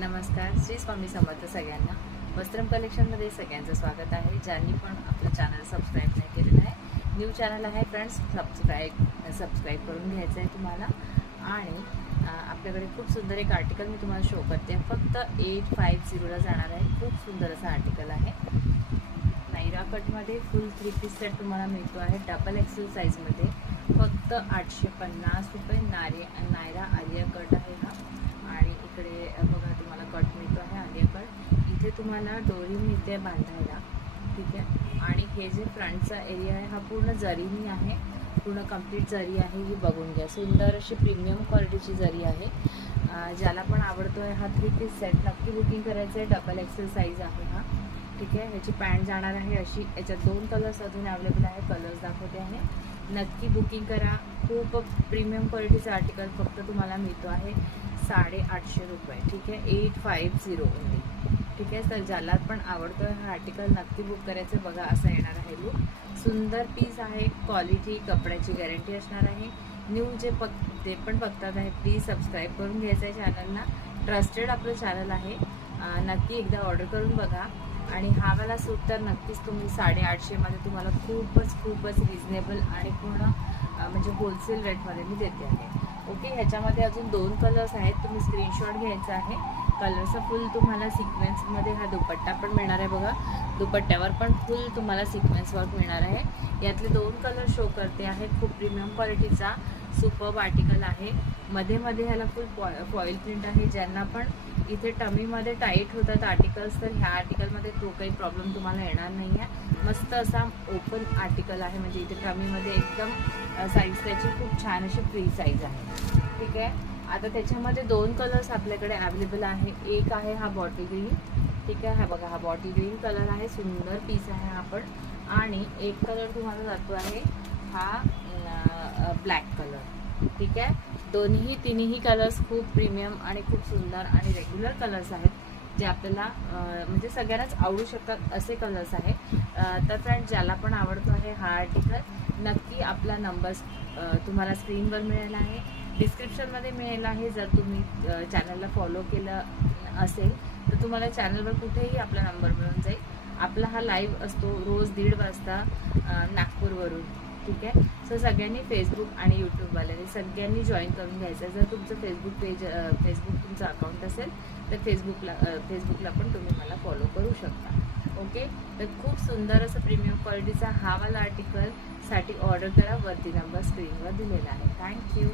नमस्कार, श्री स्वामी समर्थ सगळ्यांना. वस्त्रम कलेक्शनमध्ये सगळ्यांचं स्वागत आहे. ज्यांनी पण आपलं चॅनल सबस्क्राईब नाही केलेलं आहे, न्यू चॅनल आहे फ्रेंड्स, सबस्क्राईब करून घ्यायचं आहे तुम्हाला. आणि आपल्याकडे खूप सुंदर एक आर्टिकल मी तुम्हाला शो करते. फक्त 850ला जाणार आहे. खूप सुंदर असं आर्टिकल आहे. नायरा कटमध्ये फुल 3 पीस सेट तुम्हाला मिळतो आहे. डबल एक्सेल साईजमध्ये फक्त 850 रुपये. नायरा आलिया कट आहे हा. आणि इकडे बघा तुम्हाला कट मिळतो आहे आलिया कट. इथे तुम्हाला डोरी मिळते बांधायला, ठीक आहे. आणि हे जे फ्रंटचा एरिया आहे हा पूर्ण जरीनी आहे, पूर्ण कंप्लीट जरी आहे. ही बघून घ्या, सुंदर अशी प्रीमियम क्वालिटीची जरी आहे. ज्याला पण आवडतो आहे हा 3 पीस सेट नक्की बुकिंग करायचं आहे. डबल एक्सेल साईज आहे हा, ठीक आहे. ह्याची पॅन्ट जाणार आहे अशी. याच्यात 2 कलर्स अजून अवेलेबल आहे. कलर्स दाखवते आहे, नक्की बुकिंग करा. खूप प्रीमियम क्वालिटीचा आर्टिकल फक्त तुम्हाला मिळतो आहे 850 रुपये, ठीक आहे. 850 ओनली, ठीक आहे. तर ज्याला पण आवडतो आहे हा आर्टिकल नक्की बुक करायचं. बघा असा येणार आहे लुक. सुंदर पीस आहे. क्वालिटी कपड्याची गॅरंटी असणार आहे. न्यू जे पण बघतात आहे प्लीज सबस्क्राईब करून घ्यायचं आहे चॅनलला. ट्रस्टेड आपलं चॅनल आहे. नक्की एकदा ऑर्डर करून बघा. आणि हा वाला सूट तर नक्कीच तुम्ही 850मध्ये तुम्हाला खूपच रिजनेबल आणि पूर्ण म्हणजे होलसेल रेटमध्ये मी देते आहे. ओके. ह्याच्यामध्ये अजून 2 कलर्स आहेत, तुम्ही स्क्रीनशॉट घ्यायचा आहे. कलरचा फुल तुम्हाला सिक्वेन्समध्ये हा दुपट्टा पण मिळणार आहे. बघा दुपट्ट्यावर पण फुल तुम्हाला सिक्वेन्स वर्क मिळणार आहे. यातले 2 कलर शो करते आहेत. खूप प्रीमियम क्वालिटीचा सुपर्ब आर्टिकल आहे. मध्ये ह्याला फुल फॉईल प्रिंट आहे. ज्यांना पण इथे टमीमध्ये टाईट होतात आर्टिकल्स, तर ह्या आर्टिकलमध्ये तो काही प्रॉब्लेम तुम्हाला येणार नाही आहे. मस्त असा ओपन आर्टिकल आहे, म्हणजे इथे टमीमध्ये एकदम साईज त्याची खूप छान अशी फ्री साईज आहे, ठीक आहे. आता त्याच्यामध्ये 2 कलर्स आपल्याकडे अवेलेबल आहे. एक आहे हा बॉटल ग्रीन, ठीक आहे. हा बघा हा बॉटल ग्रीन कलर आहे. सुंदर पीस आहे हा पण. आणि एक कलर तुम्हाला जातो आहे हा ब्लॅक कलर, ठीक आहे. तिन्ही कलर्स खूप प्रीमियम आणि खूप सुंदर आणि रेग्युलर कलर्स आहेत, जे आपल्याला म्हणजे सगळ्यांनाच आवडू शकतात असे कलर्स आहे. तर फ्रेंड ज्याला पण आवडतो आहे हा आर्टिकल, नक्की आपला नंबर तुम्हाला स्क्रीनवर मिळाला आहे, डिस्क्रिप्शनमध्ये मिळाला आहे. जर तुम्ही चॅनलला फॉलो केलं असेल तर तुम्हाला चॅनलवर कुठेही आपला नंबर मिळून जाईल. आपला हा लाईव्ह असतो रोज 1:30 वाजता नागपूरवरून, ठीक आहे. सो सगळ्यांनी फेसबुक आणि यूट्यूबवाल्यांनी सगळ्यांनी जॉईन करून घ्यायचं. जर तुमचं फेसबुक तुमचं अकाउंट असेल तर फेसबुकला पण तुम्ही मला फॉलो करू शकता. ओके. तर खूप सुंदर असं प्रीमियम क्वालिटीचा हा वाला आर्टिकलसाठी ऑर्डर करा. वरती नंबर स्क्रीनवर दिलेला आहे. थँक्यू.